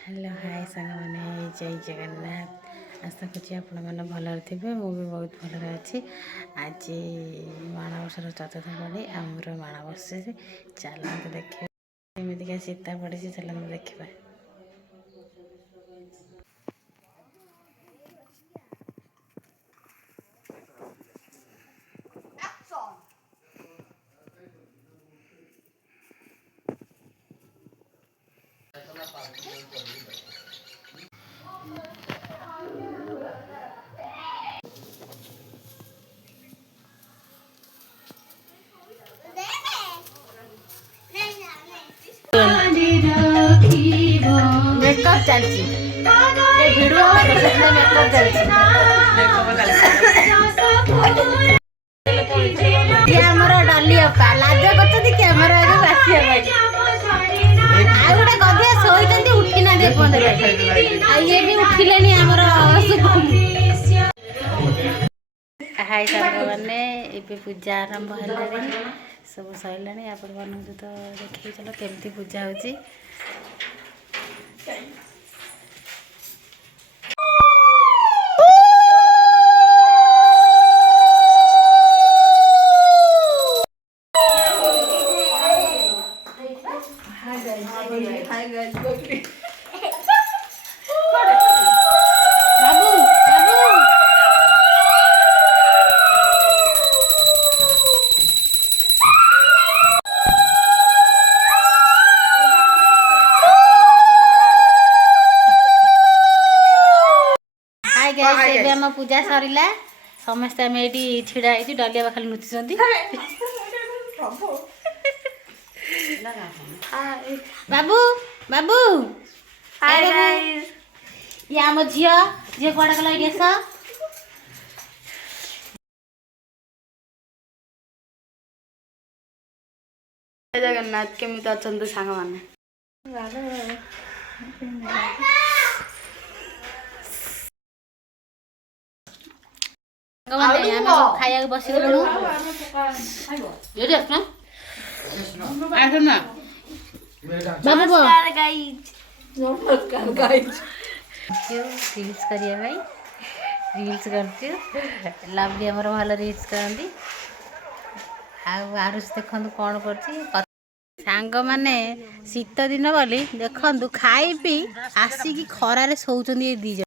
Hello hi सांग मैंने जय जगन्नाथ। आशा करी आपण मैंने भलरे थे मुझे बहुत भलरे अच्छी। आज माणबसार चतुर्थ पड़े आमर माणबस चलते देखिए एमती सीता पड़ी चलते देखा। मेकअप चलती वीडियो मेकअप चलती डाली अपा लाज कर कैमेरा गोटे गधिया शोती उठी ना ये भी उठिले आमर हाय सागर मैंने ये पूजा आरंभ है सब सरला आपण मान तो देखिए चलो केमती पूजा होची। आम पूजा सरला समस्ते आम ये ढड़ा हो डलिया पाखे नुचुंट बाबू बाबू ये आम झी झी कड़ा गला ये जगन्नाथ केमी अच्छा सांग मैंने खाया बस रील्स करने रील्स कर लवली आमर भल रील्स करती आरुष देखु कौन कर सांग माने शीत दिन बोली देखु खाई पी आसिकी खरारे शोचती दी जन।